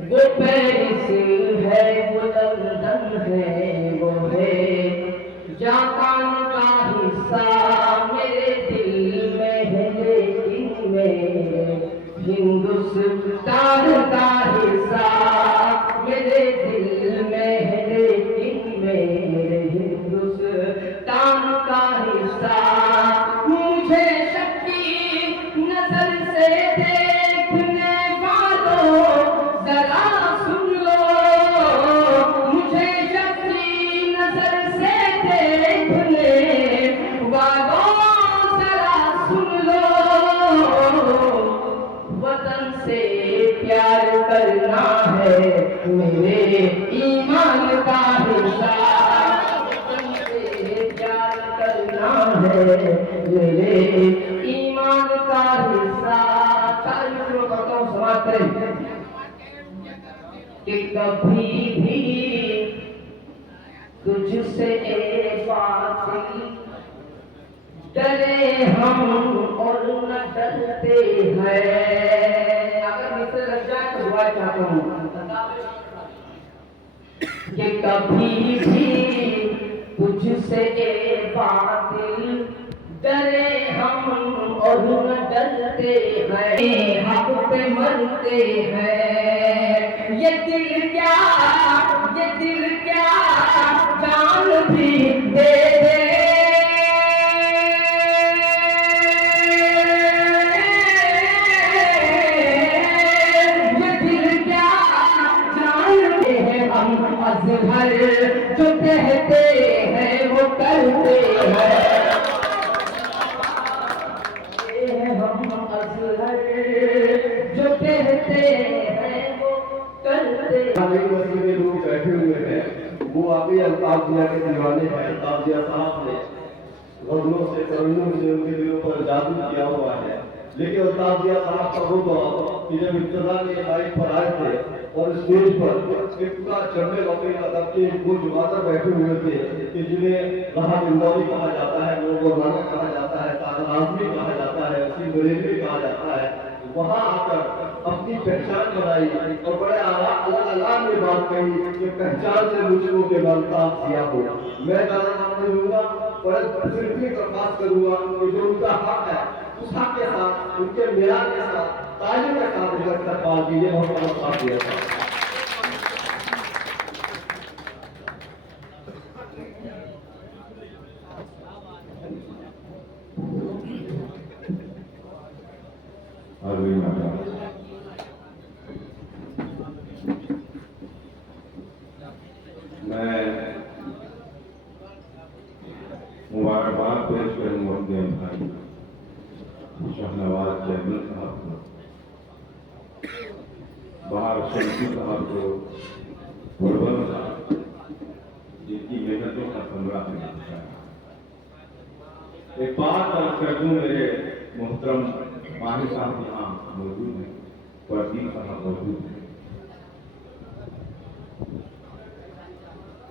वो पेरिस है, वो लंदन है, वो है जापान का हिस्सा मेरे दिल में है, लेकिन मेरे हिंदुस्तान का हिस्सा मेरे दिल में है, लेकिन मेरे हिंदुस्तान का हिस्सा। मुझे शक्ति नजर से देखने वालों जरा सुन लो, मुझे शक्ति नजर से देखने वालों जरा सुन लो। वतन से प्यार करना है मेरे ईमान का हिस्सा, वतन से प्यार करना है मेरे ईमान का हिस्सा। चार मित्रों करता हूँ, समाप्त करें कि कभी भी तुझसे एक बात डरे हम और न डरते हैं। अगर मित्र लग जाए तो दुआ चाहता हूँ कि कभी भी तुझसे एक बात डरे हम और न डरते हैं, हक पे मरते हैं। ये दिल क्या जान भी दे दे, ये दिल क्या जान दे है। हम अज़हर जो कहते हैं वो करते हैं, हम अज़हर जो कहते हैं वो करते हैं। में लोग बैठे हुए हैं, वो आगे अल्ताफ जिया के दीवाने हैं। अल्ताफ जिया साहब ने गजलों से कवियों से उनके दिलों पर जादू किया हुआ है। लेकिन अल्ताफ जिया साहब का वो दौर कि जब इब्तिदा के माइक पर आए थे और स्टेज पर एक पूरा चढ़ने वाले मतलब के वो जुगातर बैठे हुए थे कि जिन्हें राहत इंदौरी कहा जाता है, वो राना कहा जाता है, तारा आजमी कहा जाता है, वसीम बरेलवी कहा जाता है। वहां आकर अपनी पहचान बनाई और बड़े अलग में बात कही कि पहचान से मुझको के अल्ताफ जिया हो। मैं ज्यादा नाम नहीं लूंगा, पर सिर्फ एक बात करूंगा कि जो उनका हक है उस हक के साथ, उनके मेरा के साथ, तालीम के साथ इकट्ठा बात कीजिए। बहुत साथ दिया था। मैं मुबारकबाद पेश करूंगा अपने भाई शाहनवाज जैमल साहब को, बाहर शमसी साहब को, गुरबन साहब जिनकी मेहनतों का संग्रह है। एक बात अर्ज कर दूं, मेरे मोहतरम माहिर साहब यहाँ मौजूद हैं, परदीप साहब मौजूद हैं।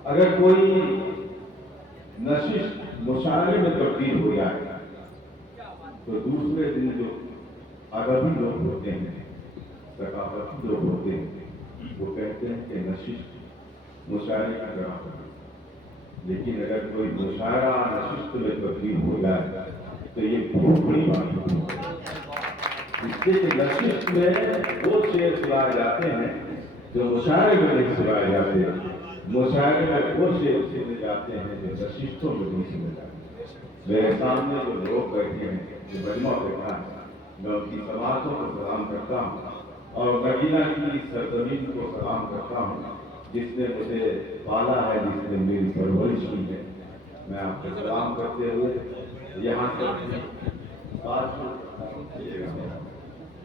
अगर कोई नशिश मुशायरे में तब्दील हो जाए तो दूसरे दिन जो अदबी लोग होते हैं, सकाफती लोग होते हैं, वो कहते हैं कि नशिश मुशायरे की तरह होगी। लेकिन अगर कोई मुशायरा नशिश में तब्दील हो जाए तो ये बहुत बड़ी बात होती है। इसलिए कि नशिश में वो शेर सुनाए जाते हैं जो मुशायरे में नहीं सुनाए जाते, मुशायरे में वो शेर सुने जाते हैं जो नशिशों में नहीं सुने जाते। मेरे सामने जो लोग बैठे हैं, जो मजमा बैठा है, मैं उनकी समाजों को सलाम करता हूँ और मदीना की सरजमीन को सलाम करता हूँ जिसने मुझे पाला है, जिसने मेरी परवरिश की है। मैं आपको सलाम करते हुए यहाँ से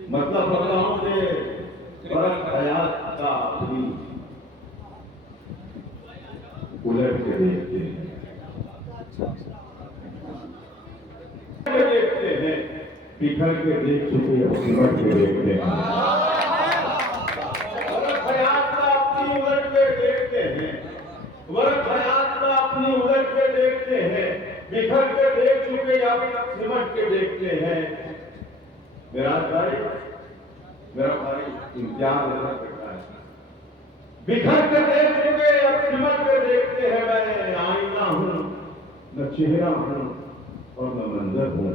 मतलब करता हूँ कि बरक हयात का अपनी उलट के देखते हैं, बिखर के देख चुके और सिमट के देखते हैं। बरक हयात का अपनी उलट के देखते हैं, बरक हयात का अपनी उलट के देखते हैं, बिखर के देख चुके या सिमट के देखते हैं। मेरा भाई मेरा भाई इम्तियाज नजर करता है। बिखर कर देख चुके अब सिमट कर देखते हैं, मैं आईना हूं न चेहरा हूं और न मंजर हूं।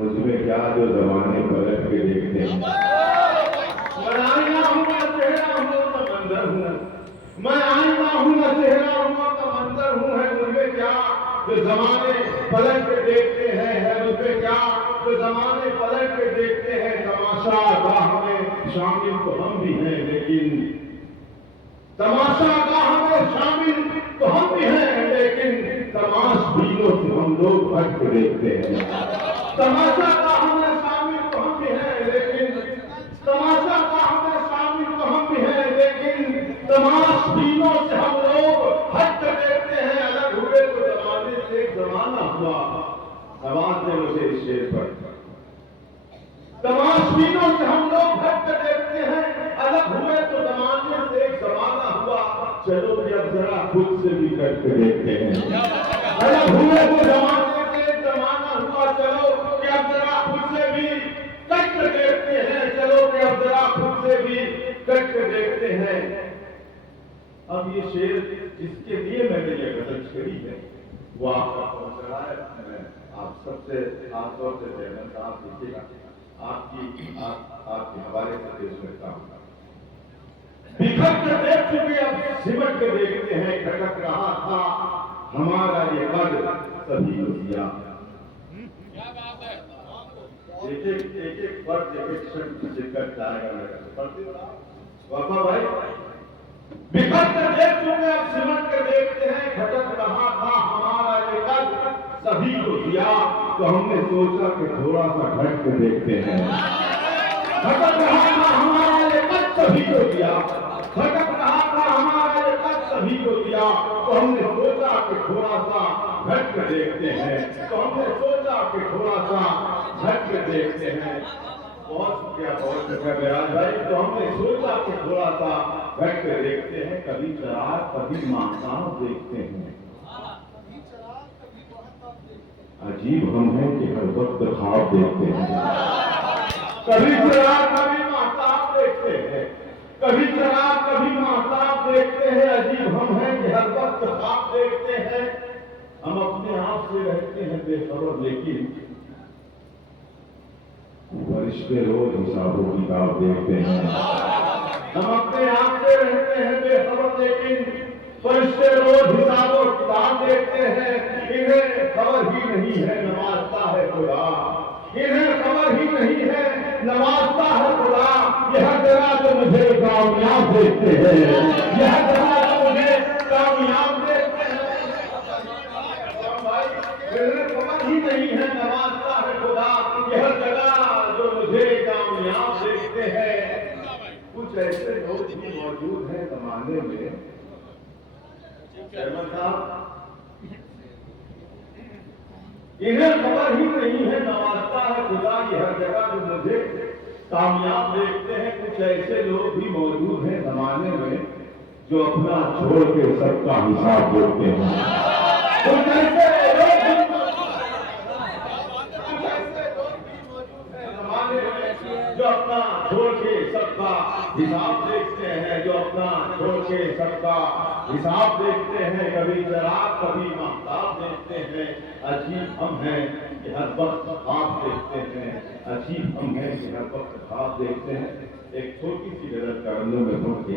मुझमें क्या जो जमाने पलट के देखते हैं। मैं आईना हूं न चेहरा हूं न मंजर हूं, मैं आईना हूं न चेहरा हूं न मंजर हूं। है मुझमें क्या जो जमाने पलट के देखते हैं, है मुझमें क्या जो जमाने पलट के देखते हैं। तमाशा गाह में शामिल तो हम भी हैं, लेकिन तमाशा गाह में शामिल तो हम भी हैं, लेकिन तमाशबीनों से हम लोग हट के देखते हैं। तमाशा गाह में शामिल तो हम भी हैं, लेकिन तमाशा गाह में शामिल तो हम भी हैं, लेकिन तमाशबीनों से हम लोग हट कर देखते हैं। अलग हुए तो जमाने से एक जमाना हुआ। आवाज ने मुझे इस शेर पर तमाशबीनों से हम लोग हट कर देखते हैं। अलग हुए तो जमाने से एक जमाना हुआ। चलो कि अब जरा खुद से भी कट के देखते हैं। अलग हुए तो जमाने से एक जमाना हुआ। चलो कि अब जरा खुद से भी कट के देखते हैं। चलो कि अब जरा खुद से भी कट के देखते हैं। अब ये शेर जिसके लिए मैंने ये गजल छेड़ी है वो आपका पहुंच रहा है। मैं आप सबसे खासतौर से चेयरमैन साहब देखिएगा, आपके हवाले से पेश करता हूं। बिखर कर देख चुके अब सिमट के देखते हैं। खटक रहा था हमारा ये कद सभी को दिया। एक एक वर्ड एक एक शब्द जिक्र जाएगा। वाफा भाई, बिखर कर देख चुके अब सिमट कर देखते हैं। खटक रहा था हमारा ये कद सभी को दिया, तो हमने सोचा कि थोड़ा सा घट के देखते हैं। खटक रहा था हमारा ये कद सभी को दिया, खटक रहा था हमारा ये कद सभी को दिया, तो हमने सोचा कि थोड़ा सा घट के देखते हैं। तो हमने सोचा कि थोड़ा सा घट के देखते हैं। बहुत शुक्रिया मेराज भाई। तो हमने सोचा कि थोड़ा सा घट के देखते हैं। कभी चराग कभी माहताब देखते हैं। अजीब हम हैं कि हर वक्त ख्वाब देखते हैं। कभी चराग कभी माहताब देखते हैं, कभी चराग कभी माहताब देखते हैं। अजीब हम हैं कि हर वक्त ख्वाब देखते हैं। हम अपने आप से रहते हैं बेखबर, लेकिन फरिश्ते रोज हिसाबों किताब देखते हैं। हम अपने आप से रहते हैं बेखबर, लेकिन फरिश्ते रोज हिसाबों किताब देखते हैं। इन्हें खबर ही नहीं है नवाजता है खुदा, इन्हें खबर ही नहीं है नवाजता है खुदा। यह जगह तो मुझे कामयाब देखते हैं, यह जगह तो मुझे कामयाब देखते हैं। इन्हें खबर ही नहीं है नवाजता है खुदा, यह जगह जो मुझे कामयाब देखते हैं। कुछ ऐसे लोग भी मौजूद हैं जमाने में, चेयरमैन साहब, इन्हें खबर ही नहीं है नवाजता है खुदा, ये हर जगह जो मुझे कामयाब देखते हैं। कुछ ऐसे लोग भी मौजूद हैं जमाने में जो अपना छोड़ के सबका हिसाब देखते हैं। कुछ ऐसे लोग भी मौजूद हैं जमाने में जो अपना छोड़ के सबका हिसाब देखते हैं, जो अपना छोड़ के सबका हिसाब देखते हैं। कभी चराग कभी माहताब देखते हैं। अजीब हम हैं कि हर वक्त ख्वाब देखते हैं, अजीब हम हैं कि हर वक्त ख्वाब देखते हैं। एक छोटी सी गजल चरणों में सुन के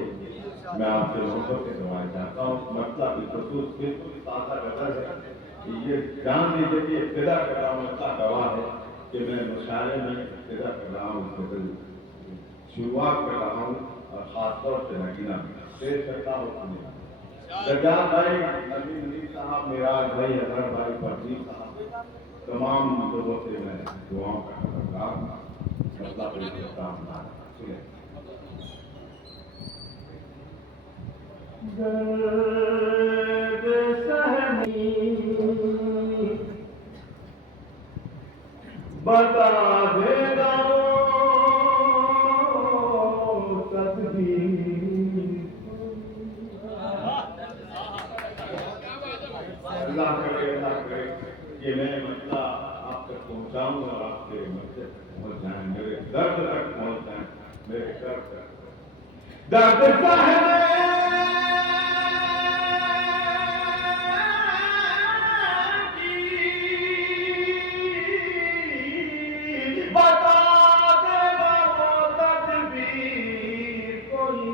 मैं आपसे मोहब्बत से दुआएं चाहता हूँ। मतलब बिल्कुल ताज़ा गजल है। ये जान लीजिए कि इब्तिदा कर रहा हूँ, इतना गवाह है कि मैं मुशायरे में इब्तिदा कर रहा हूँ, गजल शुरुआत कर रहा हूँ और खासतौर से नगीना पेश करता हूँ। सज्जाद भाई, नबी मुनीर साहब, मेराज भाई, अजहर भाई, परवीन साहब, तमाम लोगों से मैं दुआओं का सरकार मतलब करता हूँ। सुने बता देगा अल्लाह करे कि मैं मतलब आप तक पहुंचाऊं और आपके मस्जिद पहुंच जाए। मेरे दर्द दर्द सहने की बता देगा वो तदबीर कोई,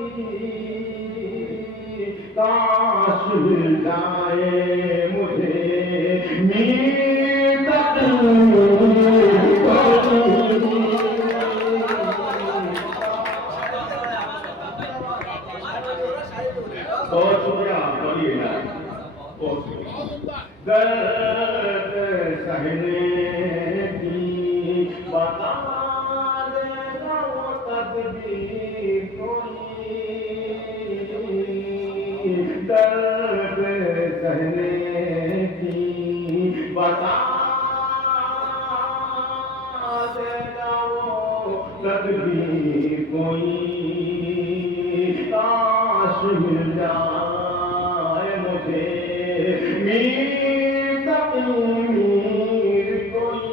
काश मिल जाए मुझे मीर बहुत शुक्रिया, बोलिए ना। बहुत शुक्रिया। दर्द सहने की बता देगा वो तदबीर कोई, दर्द सहने की बता देगा वो तदबीर कोई, काश मिल जाए मुझे मीर तकीमीर कोई,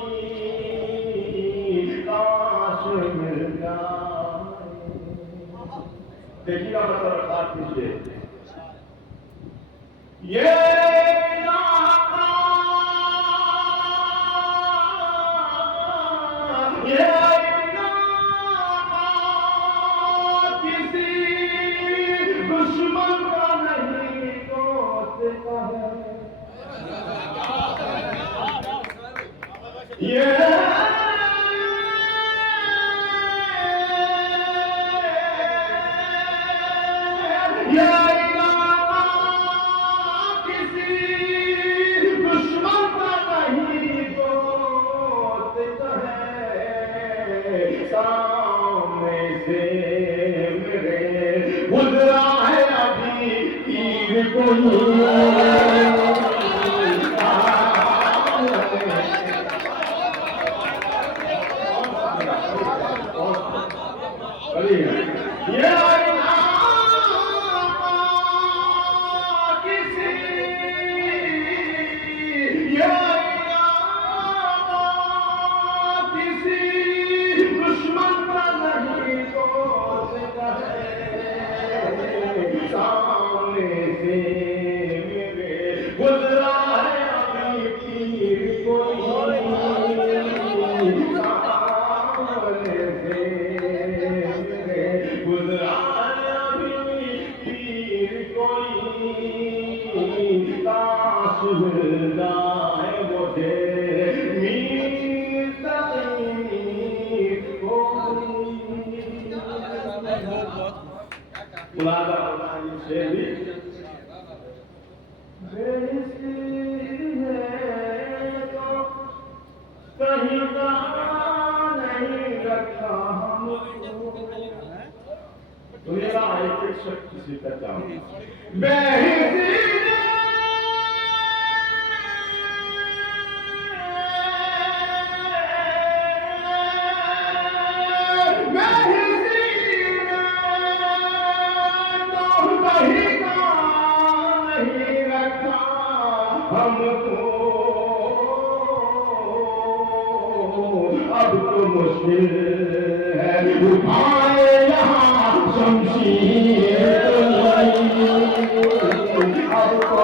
काश मिल जाए। देखिएगा मतलब बात कीजिए, ये दुश्मन का नहीं दोस्त का है, ये इलाका किसी दुश्मन का नहीं दोस्त का है, सामने से मेरे गुजरा है अभी तीर कोई, ये किसी दुश्मन का नहीं दोस्त का है, सामने से मेरे गुजरा है अभी तीर कोई, सामने से मेरे गुजरा है अभी तीर कोई, काश मिल जाए मुझे मीर तकीमीर कोई। मुलादा से भी बेइज्जती है तो कहीं का नहीं रखा हमको, तो मेरा एक शब्द किसी का चाहूँ बेइज्जती हमको, अब तो मुश्किल है उठाए यहाँ शमशीर, अब तो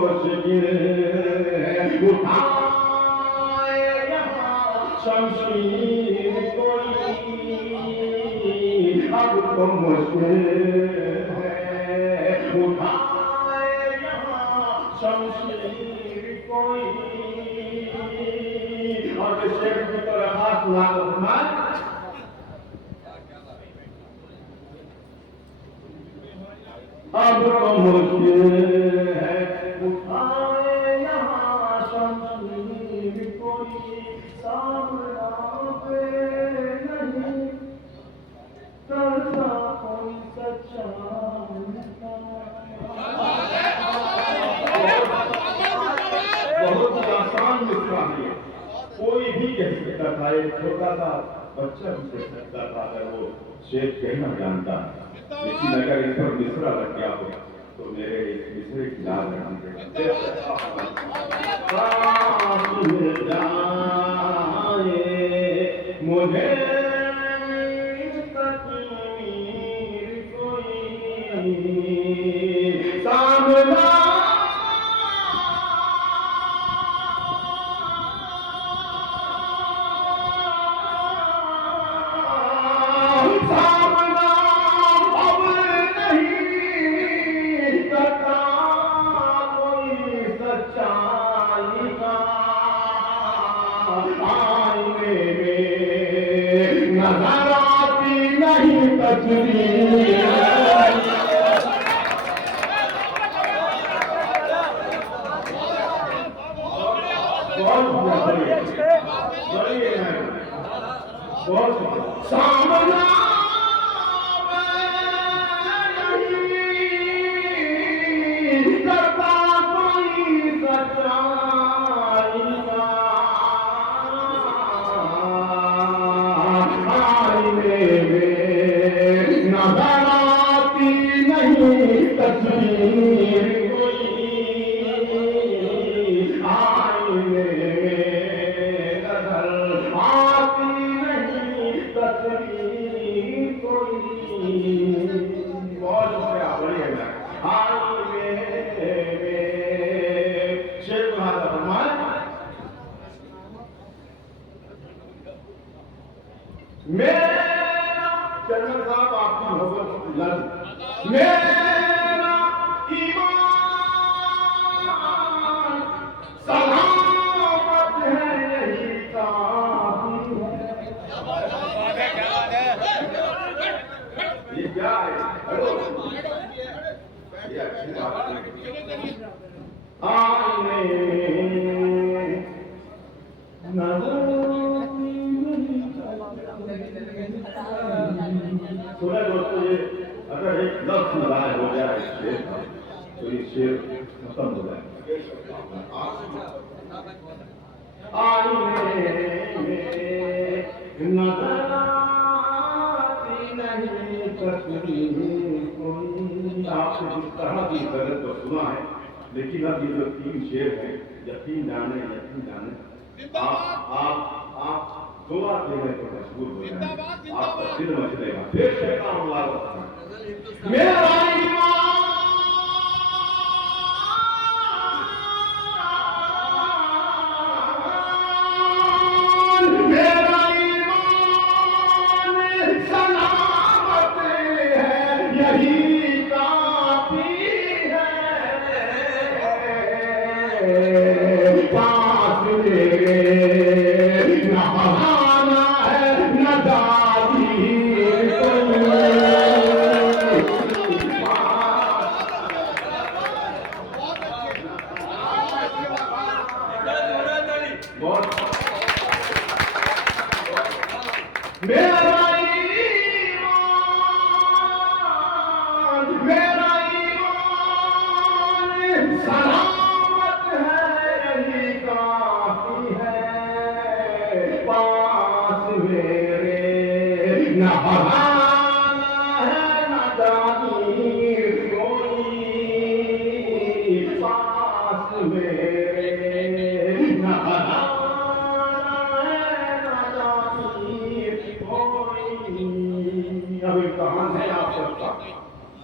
मुश्किल है उठाए यहाँ शमशीर कोई, अब तो मुश्किल उठाए यहाँ शमशीर कोई, और शेर की तरह हाथ लागो अब तो मुश्किल है उठाए यहाँ शमशीर कोई, सामना पे नहीं करता कोई सच्चा, बहुत आसान मिसरा है, कोई भी कह सकता था, एक छोटा सा बच्चा भी कह सकता था अगर वो शेर कहना जानता, लेकिन अगर इस पर मिसरा लग गया हो तो मेरे इस मिसरे की लाभ रहना मुझे में नजर आती नहीं तस्वीर। सामना करता कोई सच्चाई का, आईने में नजर आती नहीं तस्वीर कोई, आईने में नजर आती नहीं तस्वीर कोई। बहुत शुक्रिया, बढ़िया। आईने में शेर बहादुर फरमाए, मेरा चंदन साहब आपकी मोहब्बत लग, मेरा ईमान सलामत है यही काफी है। ये क्या है? ये अच्छी बात है। आईने में नजर सुना दोस्तों, ये अगर एक लफ्ज नाराज हो जाए इस शेर का, तो ये शेर खत्म हो जाए। आईने में नजर आती नहीं तस्वीर कोई। आपने जिस तरह की गलत को सुना है, लेकिन अब ये जो 3 शेर हैं, यकीन जाने आप दुआ देने पर मजबूर हो जाएंगे, आपका दिल मचलेगा। फिर शैतान मेरा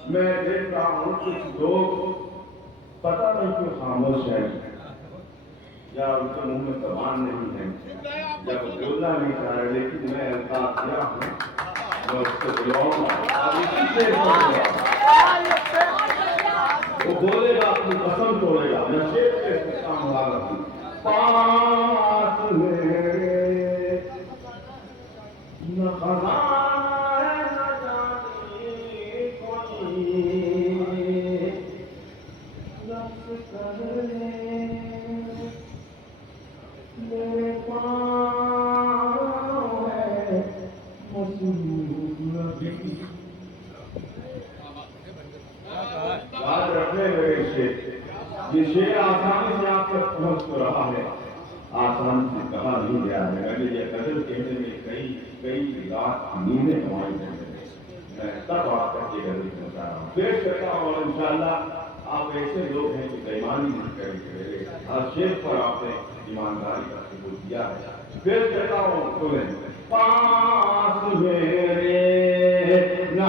मैं देखता हूँ कुछ लोग पता नहीं क्यों खामोश है, या उनके मुंह में जबान नहीं है, या वो बोलना नहीं चाह रहे, लेकिन मैं अल्ताफ किया हूँ, मैं उसको बुलाऊंगा, अब इसी से वो बोलेगा, अपनी कसम तोड़ेगा। मैं शेर पे काम वाला हूँ। पास मेरे न खजाना न जाने कोई, नफ्स करे मेरे पाँव है मसूल नबी। याद रखने मेरे शेर, ये शेर आसानी से आप तक पहुंच तो रहा है, आसानी से कहा नहीं गया है। मैंने ये गजल कहने में कई रात नींदें कमाई हैं, मैं तब आप तक ये गजल पहुंचा रहा हूँ। पेश करता हूँ, और इंशाअल्लाह आप ऐसे लोग हैं कि बेईमानी नहीं करेंगे, हर शेर पर आपने ईमानदारी का सबूत दिया है। पेश करता हूँ, सुनें। पास मेरे न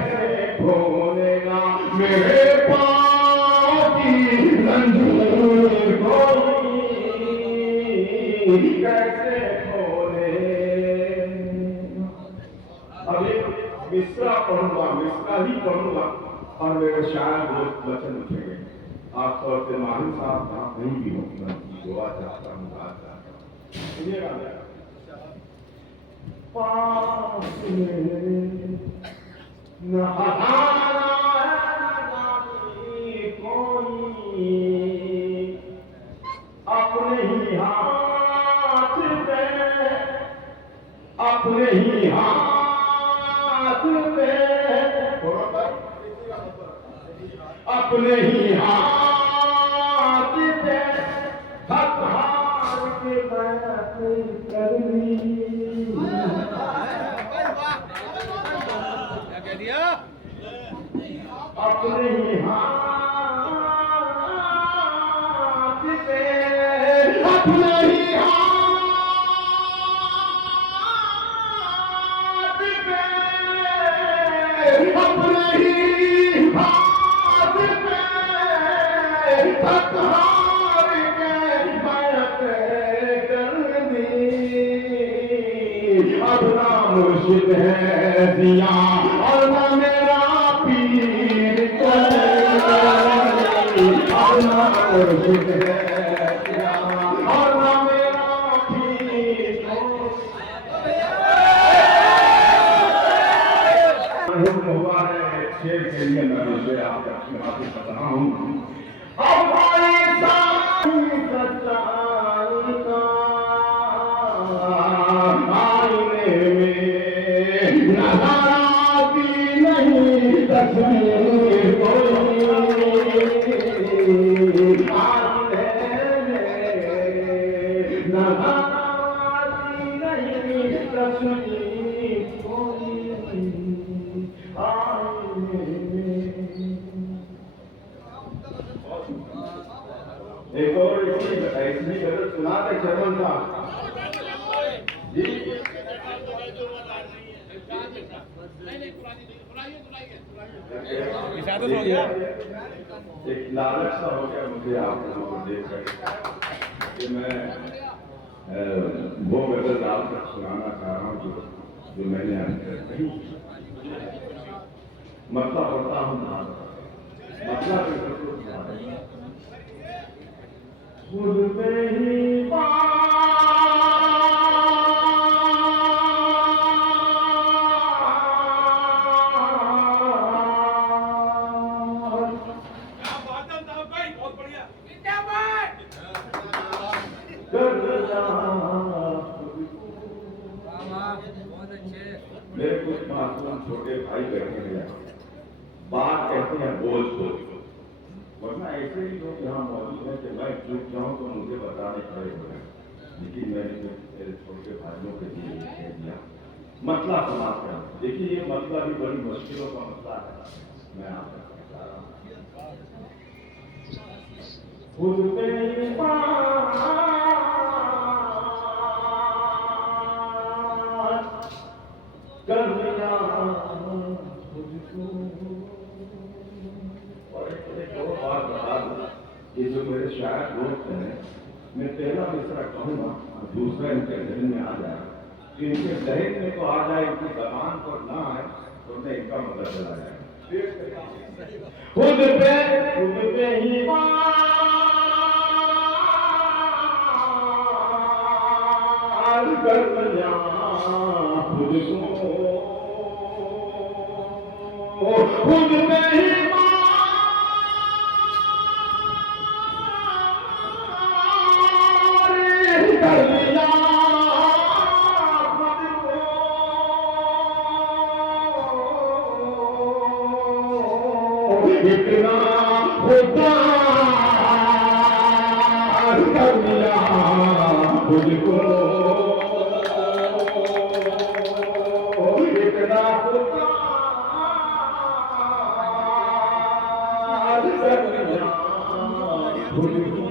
कैसे खोलेगा मेरे पाँव की जंजीर कोई, कैसे खोले। अब एक मिसरा पढ़ूंगा, मिसरा ही पढ़ूंगा और मेरे शायर दोस्त वचन उठेंगे। खासतौर से माहिर साहब जहाँ कहीं भी होंगे, मैं उनकी दुआ चाहता हूँ, बात चाहता हूँ। सुनिएगा। पास में नहाना है कोई, अपने ही हाथ पे, अपने ही हाथ पे, अपने ही हाथ पे हक हार के बात करनी। क्या कह दिया? अपने ही हाथ पे, अपने ही हाथ पे, अपने ही हाथ पे हक हार के बात करनी। अब ना मुर्शिद है दिया और ना मेरा पीर कोई, अब ना मुर्शिद है दिया और ना मेरा पीर कोई। हुआ है शेर के लिए मैं विषय आप अपने हाथ में बता रहा हूँ। अब भाई साईं सच्चाई का आईने में नजर आती नहीं तस्वीर कोई, आईने में नजर आती नहीं तस्वीर कोई, आईने में। एक और ऐसी गजल सुनाते चमन साहब जी। इशादत हो गया। एक लालच सा हो गया मुझे आप लोगों को देख कर कि मैं वो गजल डालकर सुनाना चाह रहा हूँ जो मैंने अभी तक नहीं। मतलब पढ़ता हूँ ना, मतलब खुद में ही मेरे कुछ मासूम छोटे भाई बैठे हैं, बात कहते हैं बोल बोल, वरना ऐसे ही लोग यहाँ मौजूद हैं कि मैं चुप जाऊँ तो मुझे बताने खड़े हो गए, लेकिन मैंने मेरे छोटे भाइयों के लिए कह दिया मतला समाप्त कर। देखिए ये मतला भी बड़ी मुश्किलों का मसला है, मैं आपको बता रहा हूँ। खुद पे कर दिया मुझको। और एक और बात बता दूं, ये जो मेरे शायर दोस्त हैं, मैं पहला मिसरा कहूँगा और दूसरा इनके जहन में आ जाए, तो इनके जहन में तो आ जाए, इनकी जबान पर ना आए तो मैं इनका मतलब चला जाए। खुद पे ही कर दिया मुझको, खुद पे ही कर दिया खुद को, इतना खुदा कर दिया खुद को, इतना खुदा कर दिया खुद को।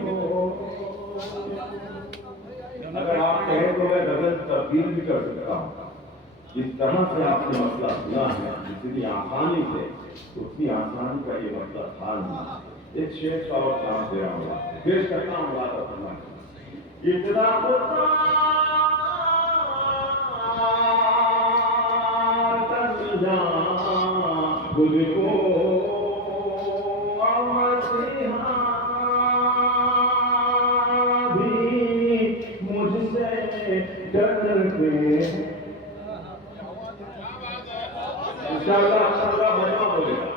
अगर आप कहें तो मैं गजल तब्दील भी कर सकता हूँ, जिस तरह से आपने मसला सुना है, जितनी आसानी से, उतनी आसानी का ये मसला था नहीं। एक शेर का और चांस दे रहा हूँ, पेश करता हूँ बात अपना। इतना खुद को भी मुझसे डरते इंशाअल्लाह बजा बोलेगा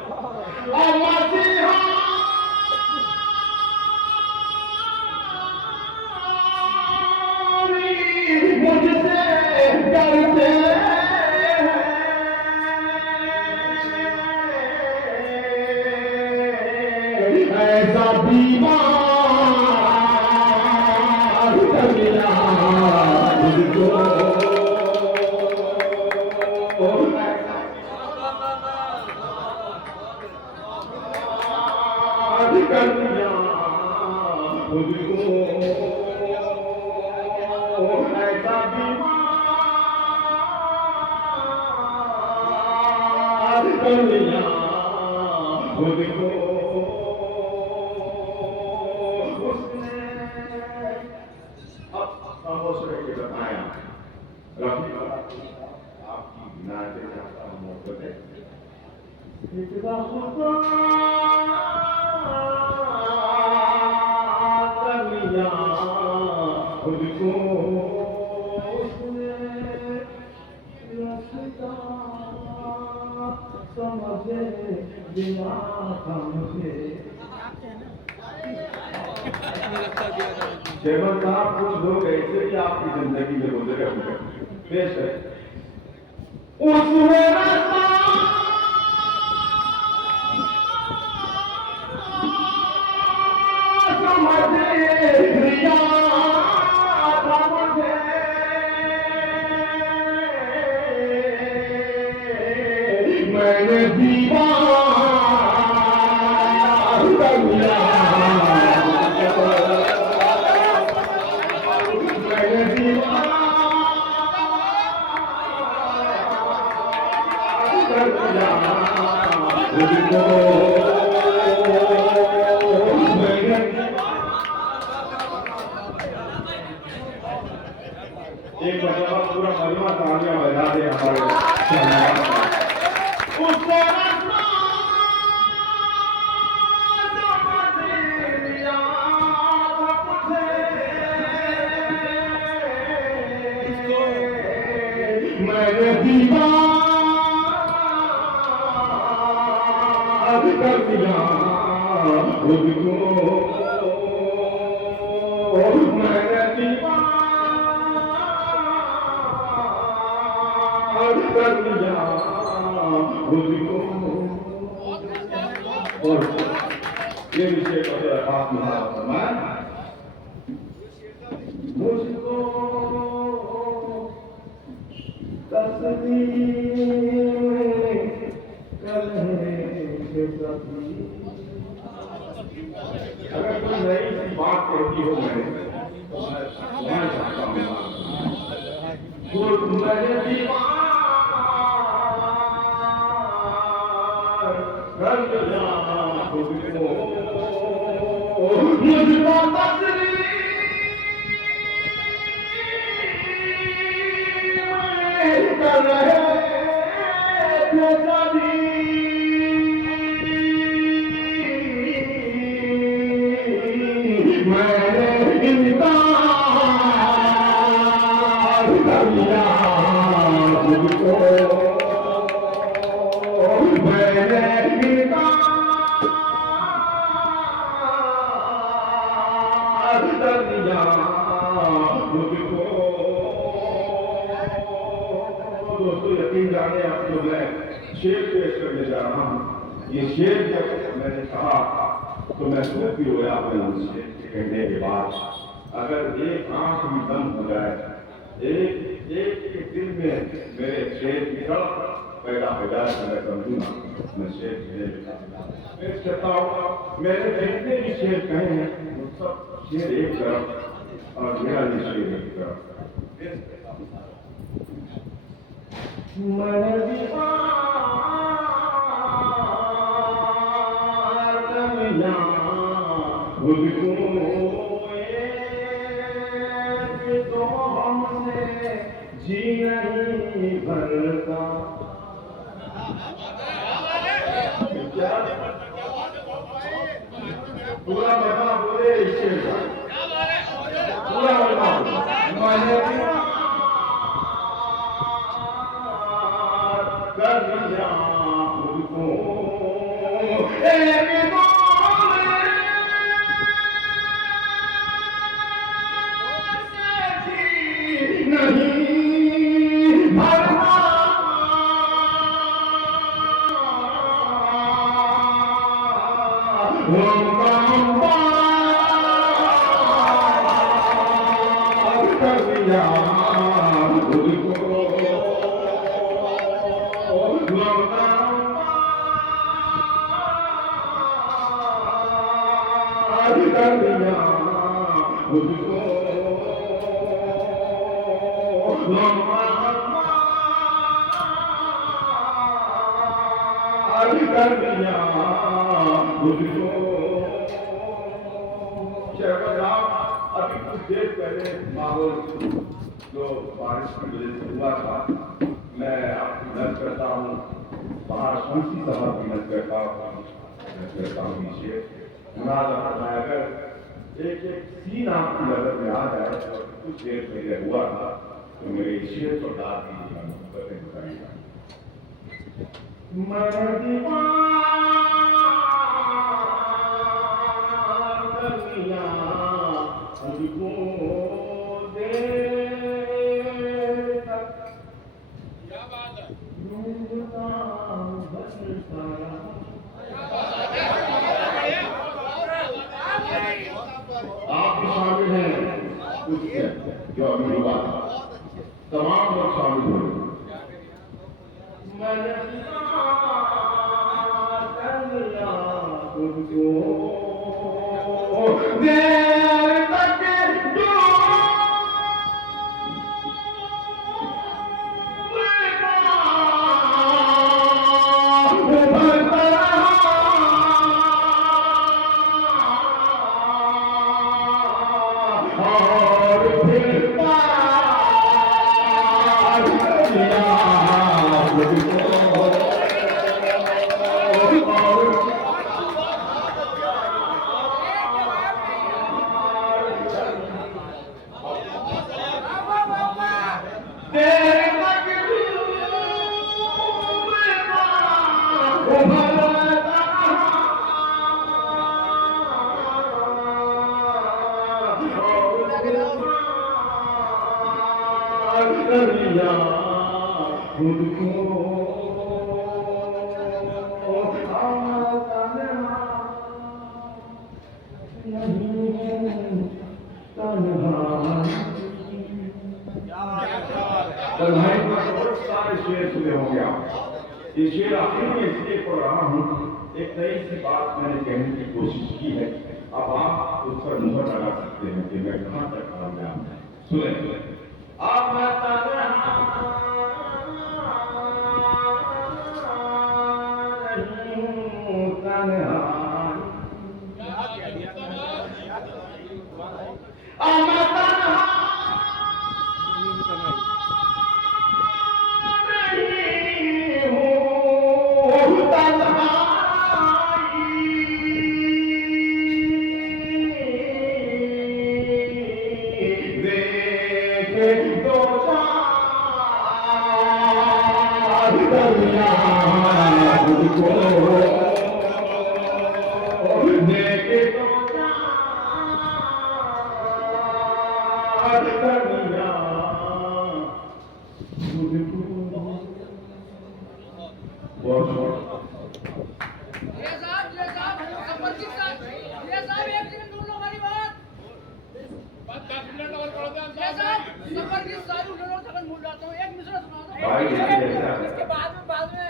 मुझसे डरते ऐसा बीमार कर दिया मुझको कर दिया मुझको ऐसा बीमार कर दिया मुझको बताया रफी आपकी नाते चाहता हूँ मोहब्बत है इतना कर लिया खुद को उसने रास्ता समझे बिना मुझे शेरवन साहब कुछ लोग ऐसे भी आपकी जिंदगी में गुजरे होंगे पेश है उसने मैंने दीवार कर दिया मैंने दीवार कर दिया मुझको एक मरतबा पूरा मजमा तालियां बजा दे हमारे मैंने दीवार कर दिया खुद को मैंने दीवार कर दिया खुद को और ये विषय को जरा खास मुहावरा फरमाएं मुझको अगर कोई नई बात कहती हो मैंने मैं चाहता हूँ मैंने दीवार कर दिया खुद को मुझको कर रहे दोस्तों यकीन जाने आप जो मैं शेर पेश करने जा रहा हूँ ये शेर जब मैंने कहा तो मैं खुद भी रोया अपने उस शेर के कहने के बाद अगर एक आंख भी बंद हो जाए एक के दिल में मेरे शेर की तड़प पैदा हो जाए तो मैं समझूंगा मैं शेर पेश करता हूँ मैंने जितने भी शेर कहे हैं वो सब शेर एक तरफ और मेरा भी शेर एक तरफ मन दीवार कमियां खुद को एक तो हमसे जी नहीं भरता। क्या पूरा मजा बोले इसके पूरा मजा मन कमियां खुद को एक तो नहीं भरता। अभी कुछ देर पहले माहौल जो बारिश की वजह से हुआ था, मैं आपकी मदद करता हूँ, बाहर शांति सभा की मदद करता हूँ नीचे अगर एक सीन आपकी नजर में आ जाए तो कुछ देर पहले हुआ था, तो मेरे शेर को डाल दीजिएगा, बताइएगा। मन दीवार कमियां खुद को देता। क्या बात है? आप भी शामिल हैं कुछ जो अभी हुआ था, तमाम लोग शामिल हुए। मन खुद को देर तक खुद को कन्हैया पर बहुत सारे शेर सुने होंगे आप। ये शेर आखिर में इसलिए पढ़ रहा हूँ, एक नई सी बात मैंने कहने की कोशिश की है, अब आप उस पर मुहर लगा सकते हैं कि मैं कहाँ तक कामयाब हूँ। सुने आप इसके बाद में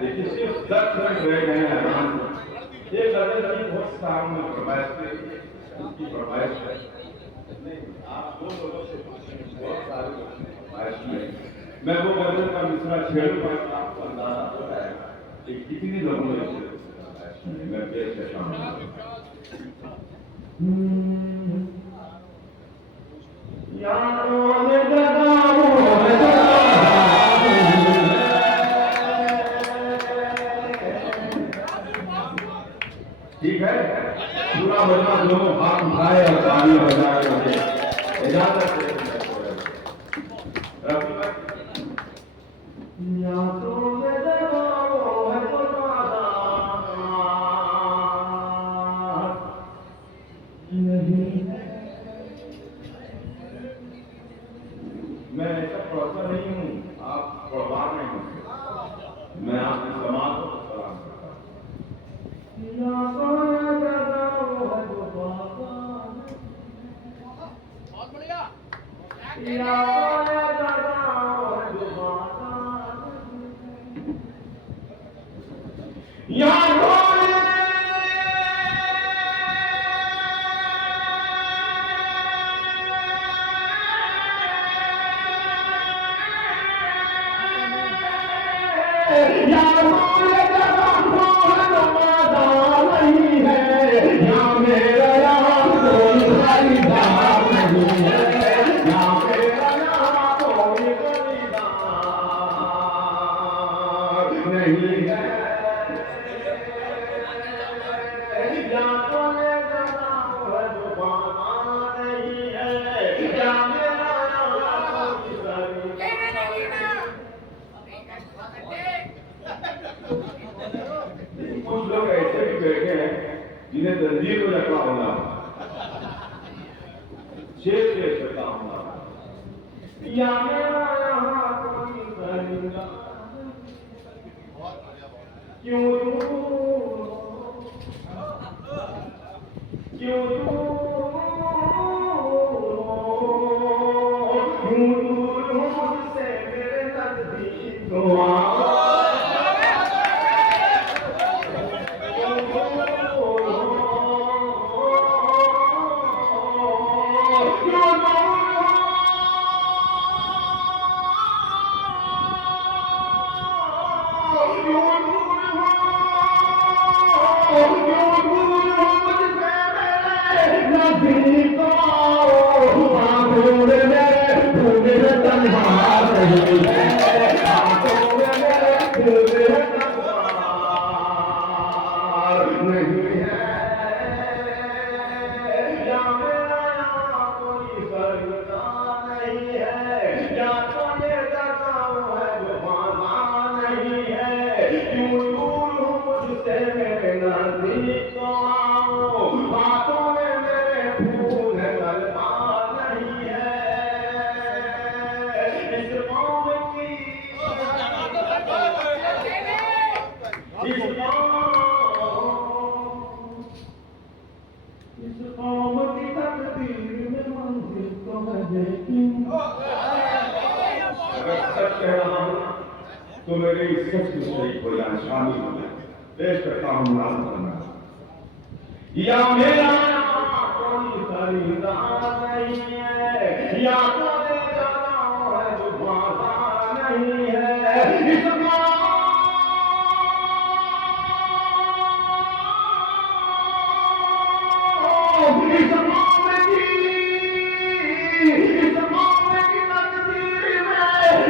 देखिए सिर्फ 10 मिनट रह गए हैं। ये लड़के बहुत सामने फरमाइश उनकी फरमाइश है, आप दो लोगों से बहुत सारे लोग मैं वो गजल का मिसरा छेड़ूंगा आपको अंदाजा हो जाएगा कि कितने लोगों ने मैं पेश करता हूँ। ठीक है, पूरा बजना दोनों हाथ उठाए और ताली बजाए मुझे इजाजत दे। मैं ऐसा पढ़ता नहीं हूँ, आप पढ़वा रहे हैं, मैं आपके समाज को सलाम करता हूँ। बहुत बढ़िया कुछ लोग ऐसे भी बैठे हैं जिन्हें जंजीर में लटका होना, शेर लटका होना, या मेरा यहाँ कोई करेगा क्यों दूर मुझसे मेरे नजदीक तो तो मेरे इस सच शरीफ को यहाँ शामिल होना पेश करता हूँ नाम करना या मेरा कोई खरीदार नहीं है या तो मेरा है जो बाजार नहीं है इस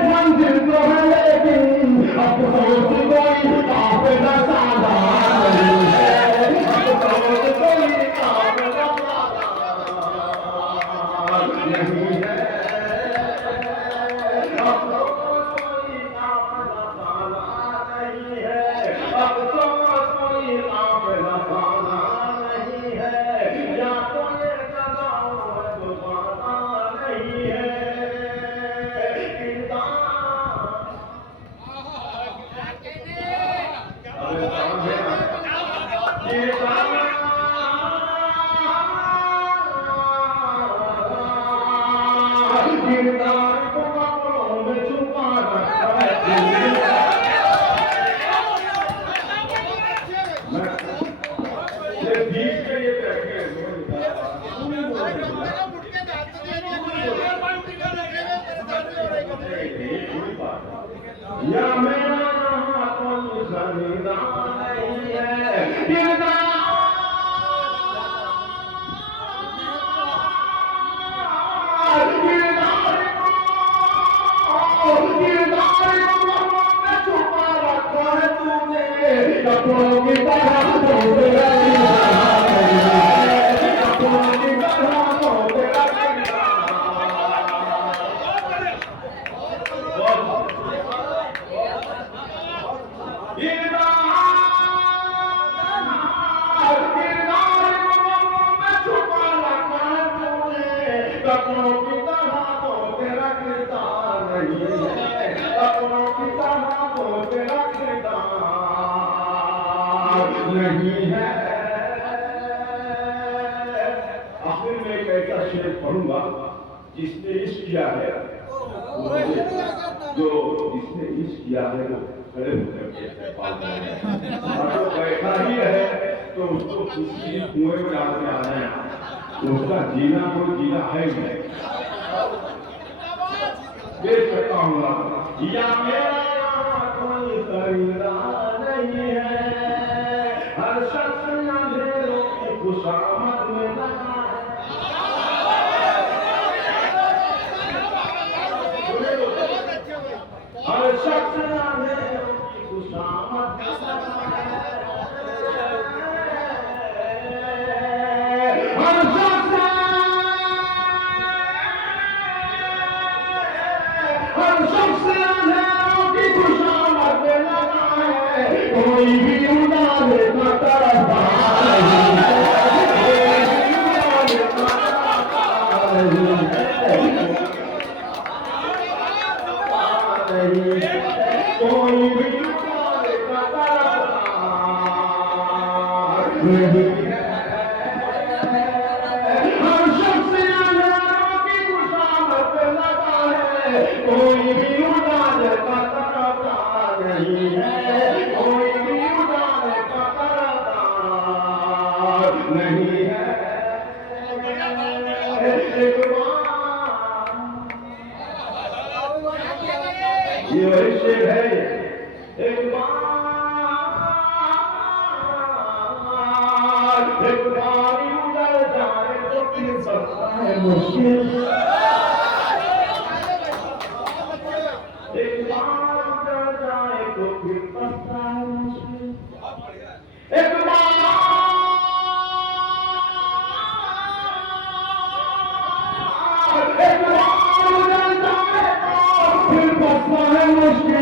मंजिल तो है लेकिन अफसोस कोई काफिला सादा नहीं है, अफसोस कोई काफिला सादा नहीं है, अफसोस कोई काफिला सादा नहीं है, अफसोस कोई काफिला सादा नहीं है, या तो ये लगाओ है तो बाधा नहीं है। अपनों की तरह तो तेरा किरदार नहीं है, अपनों की तरह तो तेरा अपनों की तरह तो तेरा किरदार नहीं है, अपनों की तरह तो तेरा किरदार नहीं है। आखिर में एक ऐसा शेर पढ़ूंगा जिसने इश्क किया है, जो जिसने इश्क किया है वो खड़े होकर के पालते हैं, और जो बैठा ही है तो उसको किसी कुएं में डाल के आना है, उसका जीना कोई जीना है ही नहीं। देख सकता हूँ या मेरा कोई खरीदार नहीं है, हर शख्स अंधेरों की खुशामद में लगा है, हर शख्स अंधेरों की खुशामद में लगा है, हर शख्स अंधेरों की खुशामद में लगा है, कोई भी उजाले का तरफदार नहीं है, कोई भी उजाले का तरफदार नहीं है, कोई भी उजाले का तरफदार नहीं है। हर शख्स अंधेरों की खुशामद में लगा है, कोई भी उजाले का तरफदार नहीं है, कोई भी उजाले का तरफदार नहीं है। ये वही शेर है, एक बार उधर जाए तो फिर बसना है मुश्किल, एक बार उधर जाए तो फिर बसना है मुश्किल, एक बार उधर जाए तो फिर बसना है मुश्किल,